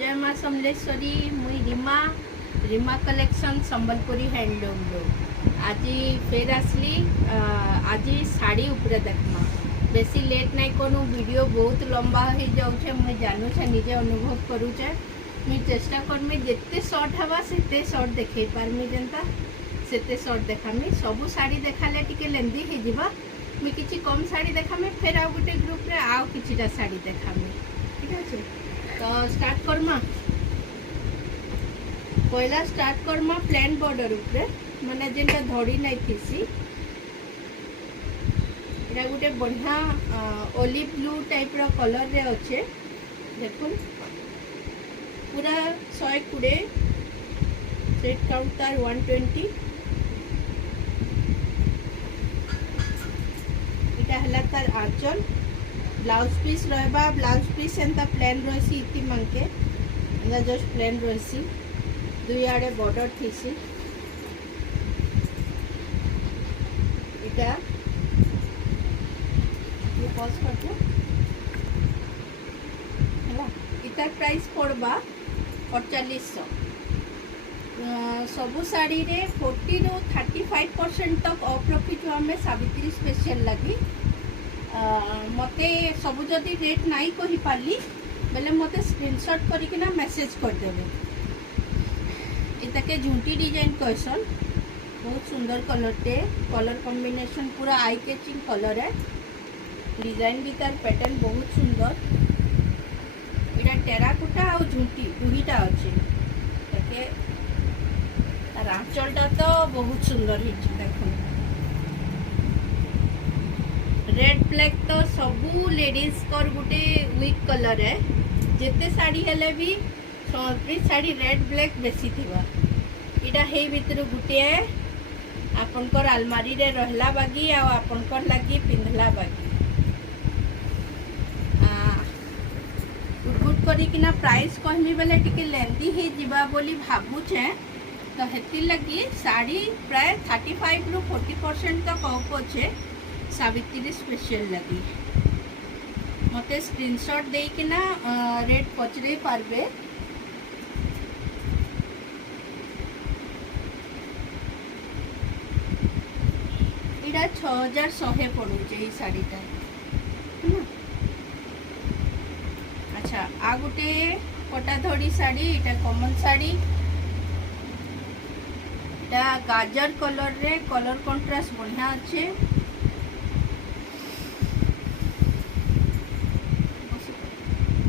जय माँ समलेश्वरी मुई रीमा रीमा कलेक्शन संबलपुरी हैंडलूम रो आज फेर आसली आज शाड़ी उपरे देखमा बेसी लेट नहीं करूँ वीडियो बहुत लंबा हो जाऊे मुझे जानूचे निजे अनुभव करूचे मुझे चेष्टा करमी जिते सर्ट हवा से सर्ट देखे पारमी जेनता से सर्ट देखामी सबू शाड़ी देखाले टिके लेंदी हो जावा मुझे किसी कम शाड़ी देखामी फिर आउ गोटे ग्रुप रे आउ किछिटा शाड़ी देखामी ठीक है तो स्टार्ट करमा पहला स्टार्ट करमा प्लेन बॉर्डर उपरे माने जेनटा धड़ी नहीं थीसी एटा गोटे बढ़िया ओलिव ब्लू टाइप रो कलर रे अच्छे देखो पूरा 120 सेट काउंट तार 120 इटा हला तार आंचल ब्लाउज पीस रहबा ब्लाउज पीस एंता प्लेन रही इति मांके एंता जस्ट प्लेन रही दुई आड़े बॉर्डर थीसी इटा ये पॉज करते हला इतार प्राइस पड़बा 4800 सबू साड़ी रे 40 ରୁ 35% तक ऑफ रखीचु हमें सावित्री स्पेशल लगी मते सबू जदि रेट नहीं कही पाली बेले मते स्क्रीनशॉट करके मेसेज कर देबे इतके झुंटी डिजाइन कहसन बहुत सुंदर कलर कॉम्बिनेशन पूरा आई कैचिंग कलर है डिजाइन भी तार पैटर्न बहुत सुंदर इटा टेराकोटा और झुंटी दुईटा अच्छे ताके तार आंचलटा तो बहुत सुंदर है देखो रेड ब्लैक तो सबू लेडीज कर गोटे वीक कलर है जिते साड़ी हेले भी संस्कृत साड़ी रेड ब्लैक बेसी थिबा इटा हे भितर गोटे आपनकर आलमारी रे रहला बागी आ आपनकर लागी पिंधला बागी गुट करिकिना प्राइस कहमी बेले टिके लेंदी ही जीवा बोली भाबुछे तो हेति लगी साड़ी प्राय 35 ରୁ 40% तक ऑफ अच्छे सावित्री स्पेशल लगी मते स्क्रीनशॉट देकिना रेट पचरे पारबे इटा 6100 पड़ुचे ये साड़ीटा अच्छा आ गोटे पटा धड़ी साड़ी इटा कॉमन साड़ी इटा गाजर कलर रे कलर कंट्रास्ट बढ़िया अच्छे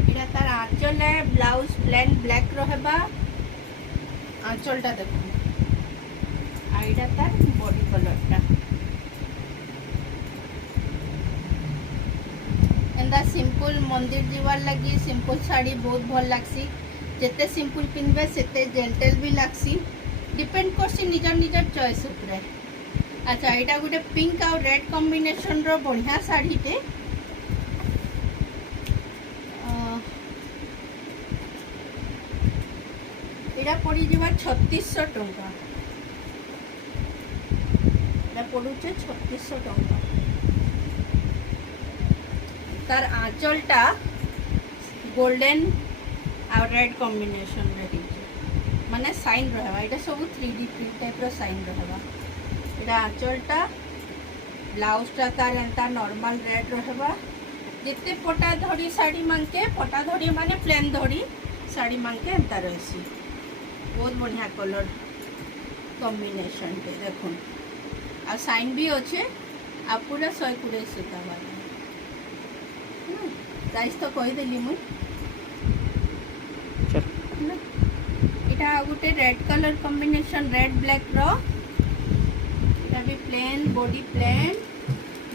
इटा तार आंचल है ब्लाउज प्लेन ब्लैक रहबा आंचलटा देखो आ इटा तार बॉडी कलरटा एंदा सिंपल मंदिर जीवार लगी सिंपल साड़ी बहुत भल लगसी जिते सिंपल पिंधबे सेते जेंटल भी लगसी डिपेंड करसी निजर निजर चॉइस उपरे अच्छा एटा गोटे पिंक और रेड कॉम्बिनेशन रो बढ़िया साड़ीटे एटा पड़ी जीवा 3600 टंका एटा पड़ुचे 3600 टंका तार आंचलटा गोल्डन और रेड कॉम्बिनेशन रही माने साइन रहबा एटा सब 3D print type rho sine रहबा एटा आंचलटा ब्लाउजटा तार एंता नॉर्मल रेड रहबा जिते पटा धड़ी साड़ी मांके पटा धड़ी माने प्लेन धड़ी साड़ी मांके एंता रहसी बहुत बढ़िया कलर कॉम्बिनेशन टे देखो आ साइन भी अच्छे आ पूरा 120 सूता वाला प्राइस तो कहीदेली मुई इटा गोटे red colour combination red black रो इटा भी plain body plain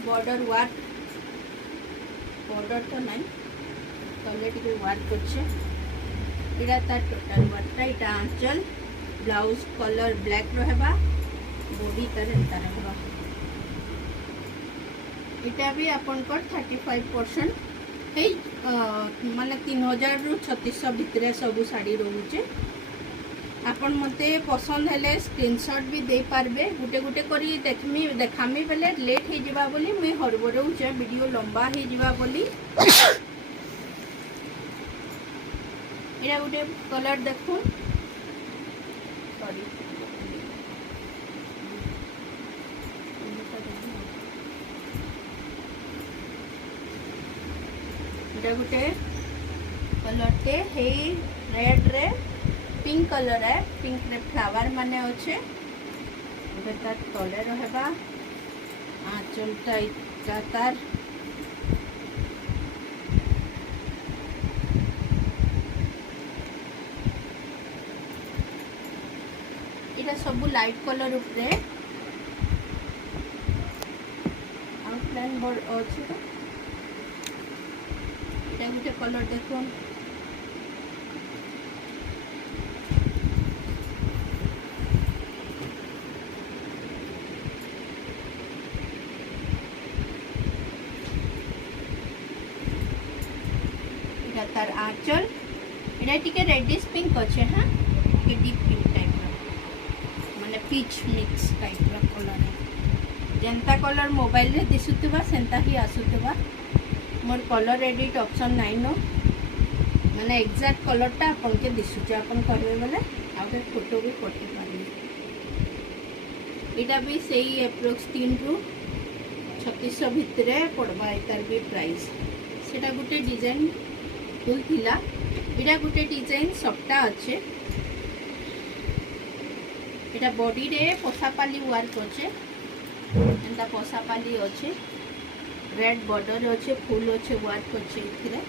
border work border तो नहीं तले टिके वर्क अच्छे इटा तार टोटल वर्कटा इटा आंचल ब्लाउज कलर ब्लैक रहबा बॉडी तार एंता रहबा इटा भी आपनकर 35% माने 3000 ରୁ 3600 भितरे सबू साड़ी रोचे आपन मते पसंद हेले स्क्रीनशॉट भी दे पारबे गुटे गुटे करी देखामी बेले लेट हो जिबा बोली मुई हरबरौचे वीडियो लंबा हो जिबा बोली এটা গোटे कलर देखुन सॉरी এটা गोटे कलर टे हे रेड रे पिंक कलर है पिंक रे फ्लावर माने अच्छे तार तले रहबा आंचलटा इटा तार इटा सब लाइट कलर उपरे आउटलाइन बोर्ड अच्छे तो इटा गोटे कलर देखो तार आंचल इटा टिके रेडिश पिंक अच्छे हाँ टिके डीप पिंक टाइप माने पीच मिक्स टाइप कलर है जेंता कलर मोबाइल रे दिसुतबा सेंता ही आसुतबा मोर कलर एडिट ऑप्शन नाइ नो माने एग्जैक्ट कलरटा आपन के दिसुचे आपन करबे बोले आगे फोटो भी पठे पारी इटा भी सही अप्रोक्स 3 रु 3600 भितरे पड़बा एतार भी प्राइस सेटा गुटे डिजाइन फुल थिला इटा गुटे डिजाइन सबटा अच्छे इटा बॉडी रे पोसापाली वर्क अच्छे एंता पोसापाली अच्छे रेड बॉर्डर अच्छे फुल अच्छे वर्क अच्छे इथिरे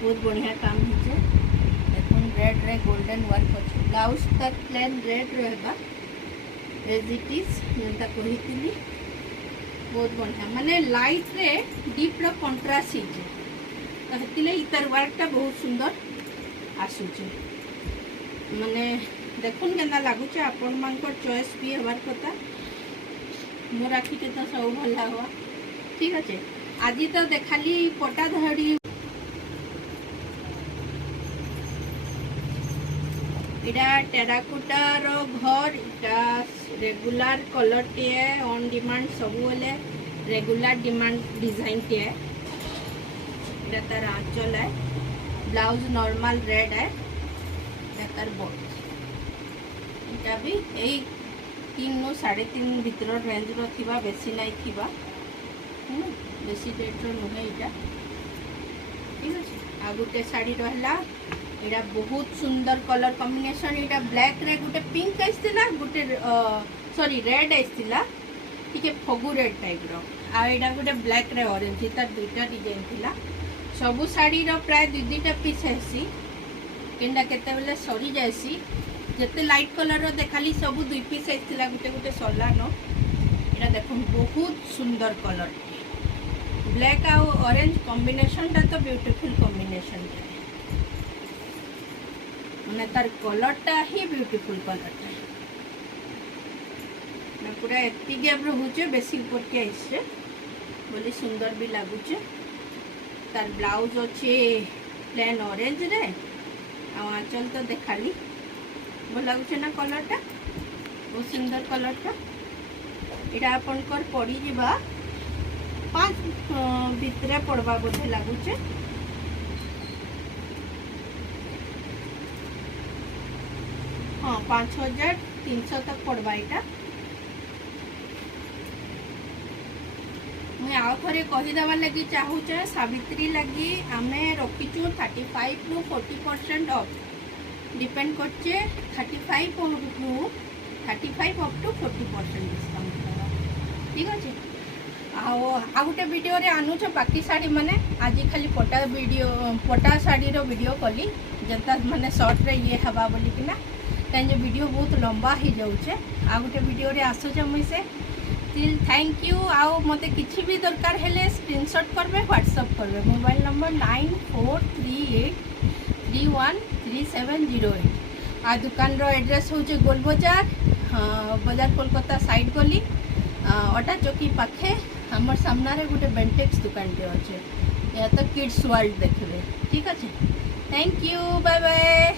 बहुत बढ़िया काम है देखो रेड रे गोल्डन वर्क अच्छे ब्लाउज तक प्लेन रेड रहेगा एज इट इज जेनता कही बहुत बढ़िया माने लाइट रे डीप रो कंट्रास्ट है तो हेतिले इतर वर्कटा बहुत सुंदर आसुचे माने देखुन केना लागुचे आपन मानकर चॉइस भी हबार कथा मोर आखि के तो सब भला हुआ ठीक আছে आज तो देखाली पटा धड़ी इटा टेराकोटार घर इटा रेगुलर कलर टे ऑन डिमांड सब बोले रेगुलर डिमांड डिजाइन टे इटा तार आंचल है ब्लाउज नॉर्मल रेड है तार बॉडी इटा भी यही 3 नु 3.5 भीतर रेंज रो थिबा बेसी नहीं थिबा बेसी रेट रो नुहे इटा ठीक है आ गुटे साड़ी रहला इटा बहुत सुंदर कलर कॉम्बिनेशन इटा ब्लैक रे गुटे पिंक आइस्तिला गुटे सॉरी रेड आइस्तिला ठीक है फगु रेड टाइप रो आ इटा गुटे ब्लैक रे ऑरेंज इता दुईटा डिजाइन थिला सबु साड़ी रो प्राय दुईटा पीस आसी केनडा केते बेले सरी जायसी जते लाइट कलर रो देखाली सबु दुई पीस आइस्तिला गुटे गुटे सरला नो इटा देखो बहुत सुंदर कलर ब्लैक आ ऑरेंज कॉम्बिनेशन ता तो ब्यूटीफुल कॉम्बिनेशन मैंने तार कलरटा ही ब्यूटीफुल कलरटा पूरा एति गैप रोचे बेसी ऊपर के आइसे बोली सुंदर भी लगुचे तार ब्लाउज अच्छे प्लेन ऑरेंज रे आंचल तो देखाली भल लगुचे ना कलरटा बहुत सुंदर कलरटा इटा आपनकर पड़ी जिबा 5 भितरे पड़वा बोधे लगुचे हाँ 5300 तक पड़वा इटा मुझे आउ थे कहीदेवार लगी चाहूचे सावित्री लगी आमे रखीचु 35 रु 40% ऑफ डिपेंड करचे 35 रु 35 अप टू 40% डिस्काउंट ठीक अच्छे आ गोटे वीडियो रे आनुछ बाकी साड़ी माने आज खाली पटा साड़ी रो वीडियो कली जनता माने शॉर्ट रे ये हवा बोली कि ना कहीं वीडियो बहुत लंबा हो जाऊे आ गोटे वीडियो रे आसुचे मुझे स्टिल थैंक यू आओ मते किछि भी दरकार हेले स्क्रीनशॉट करबे व्हाट्सएप करबे मोबाइल नंबर 9438313708 आ दुकान रो एड्रेस होचे गोल बाजार बाजार कोलकाता साइड गली अटा चौकी पाखे हमर सामना रे गोटे बेंटेक्स दुकान टे अच्छे या तो किड्स वर्ल्ड देखबे ठीक अच्छे थैंक यू बाय बाय।